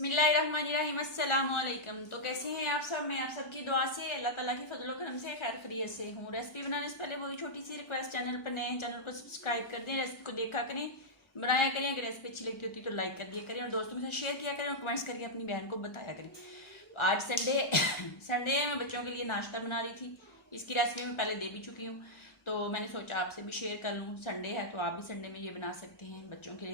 बिस्मिल्लाहिर्रहमानिर्रहीम, अस्सलाम वालेकुम। तो कैसे हैं आप सब? मैं आप सबकी दुआ से अल्लाह ताला की फजल करम से खैर खैरियत से हूँ। रेसिपी बनाने से पहले वही छोटी सी रिक्वेस्ट, चैनल पर नए चैनल को सब्सक्राइब कर दें, रेसिपी को देखा करें, बनाया करें। अगर रेसिपी अच्छी लगती होती तो लाइक कर दिया करें और दोस्तों के साथ शेयर किया करें और कमेंट्स करके अपनी बहन को बताया करें। आज संडे संडे है, मैं बच्चों के लिए नाश्ता बना रही थी। इसकी रेसिपी मैं पहले दे भी चुकी हूँ, तो मैंने सोचा आपसे भी शेयर कर लूँ। संडे है तो आप भी संडे में ये बना सकते हैं। बच्चों के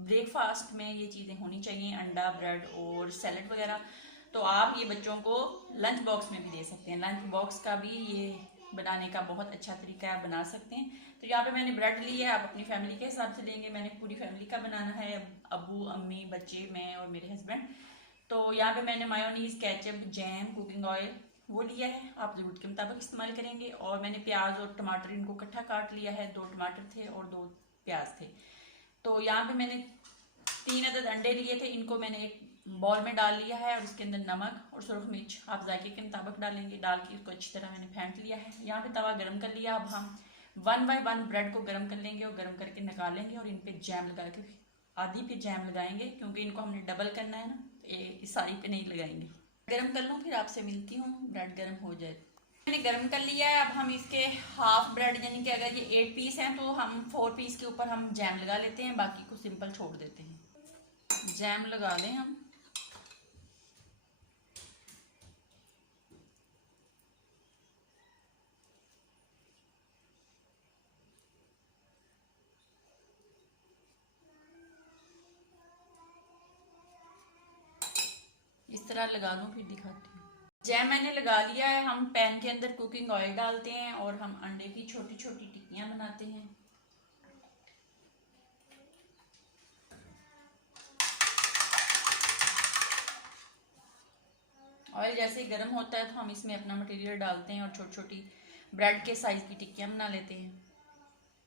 ब्रेकफास्ट में ये चीज़ें होनी चाहिए, अंडा, ब्रेड और सैलड वगैरह। तो आप ये बच्चों को लंच बॉक्स में भी दे सकते हैं। लंच बॉक्स का भी ये बनाने का बहुत अच्छा तरीका है, आप बना सकते हैं। तो यहाँ पे मैंने ब्रेड लिया है, आप अपनी फैमिली के हिसाब से लेंगे। मैंने पूरी फैमिली का बनाना है, अब्बू, अम्मी, बच्चे, मैं और मेरे हस्बैंड। तो यहाँ पे मैंने mayonnaise, ketchup, jam, cooking oil वो लिया है, आप ज़रूरत के मुताबिक इस्तेमाल करेंगे। और मैंने प्याज और टमाटर इनको इकट्ठा काट लिया है, 2 टमाटर थे और 2 प्याज थे। तो यहाँ पे मैंने 3 अदद अंडे लिए थे, इनको मैंने एक बॉल में डाल लिया है और इसके अंदर नमक और सुरख मिर्च आप जायके के मुताबिक डालेंगे। डाल के इसको अच्छी तरह मैंने फेंट लिया है। यहाँ पे तवा गर्म कर लिया। अब हम 1 बाय 1 ब्रेड को गर्म कर लेंगे और गर्म करके निकालेंगे और इन पे जैम लगा के आधी पे जैम लगाएंगे, क्योंकि इनको हमने डबल करना है ना, इस सारी पे नहीं लगाएंगे। गरम कर लूँ, फिर आपसे मिलती हूँ ब्रेड गरम हो जाए। मैंने गरम कर लिया है। अब हम इसके हाफ ब्रेड, यानी कि अगर ये 8 पीस हैं तो हम 4 पीस के ऊपर हम जैम लगा लेते हैं, बाकी को सिंपल छोड़ देते हैं। जैम लगा लें हम। इस तरह लगा लूँ, फिर दिखाती हूँ। जैम मैंने लगा लिया है। हम पैन के अंदर कुकिंग ऑयल डालते हैं और हम अंडे की छोटी छोटी टिक्कियाँ बनाते हैं। ऑयल जैसे ही गर्म होता है तो हम इसमें अपना मटेरियल डालते हैं और छोटी छोटी ब्रेड के साइज़ की टिक्कियाँ बना लेते हैं।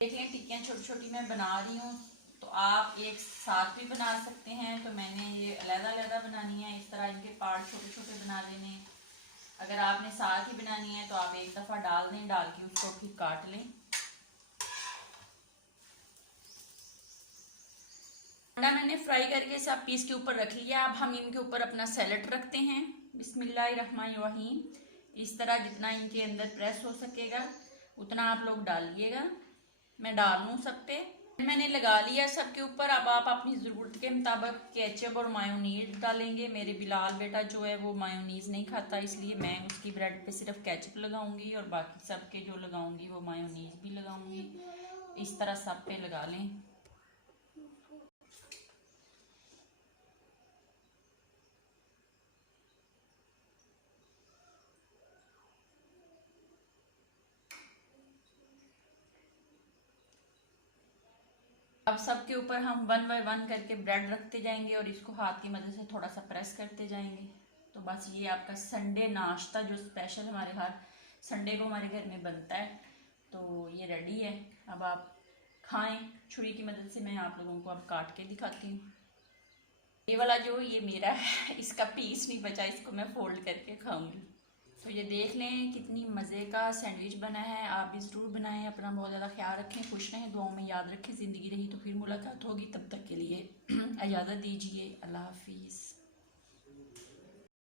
देख लें, टिक्कियाँ छोटी छोटी मैं बना रही हूँ, तो आप एक साथ भी बना सकते हैं। तो मैंने ये अलग-अलग बनानी है, इस तरह इनके पार्ट छोटे छोटे बना लेने। अगर आपने साथ ही बनानी है तो आप एक दफ़ा डाल दें, डाल के उसको फिर काट लें। अंडा मैंने फ्राई करके सब पीस के ऊपर रख लिया। अब हम इनके ऊपर अपना सैलेड रखते हैं। बिस्मिल्लाहिर्रहमानिर्रहीम। इस तरह जितना इनके अंदर प्रेस हो सकेगा उतना आप लोग डालिएगा। मैं डाल लूँ सब पे। मैंने लगा लिया सबके ऊपर। अब आप अपनी ज़रूरत के मुताबिक केचप और मायोनीज डालेंगे। मेरे बिलाल बेटा जो है वो मायोनीज नहीं खाता, इसलिए मैं उसकी ब्रेड पे सिर्फ केचप लगाऊंगी और बाकी सब के जो लगाऊंगी वो मायोनीज भी लगाऊंगी। इस तरह सब पे लगा लें। अब सबके ऊपर हम 1 बाय 1 करके ब्रेड रखते जाएंगे और इसको हाथ की मदद से थोड़ा सा प्रेस करते जाएंगे। तो बस ये आपका संडे नाश्ता जो स्पेशल हमारे हर संडे को हमारे घर में बनता है, तो ये रेडी है। अब आप खाएं। छुरी की मदद से मैं आप लोगों को अब काट के दिखाती हूँ। ये वाला जो ये मेरा है, इसका पीस नहीं बचा, इसको मैं फोल्ड करके खाऊंगी। तो ये देख लें कितनी मज़े का सैंडविच बना है। आप भी ज़रूर बनाएं। अपना बहुत ज़्यादा ख्याल रखें, खुश रहें, दुआओं में याद रखें। ज़िंदगी रही तो फिर मुलाकात होगी। तब तक के लिए इजाज़त दीजिए। अल्लाह हाफिज़।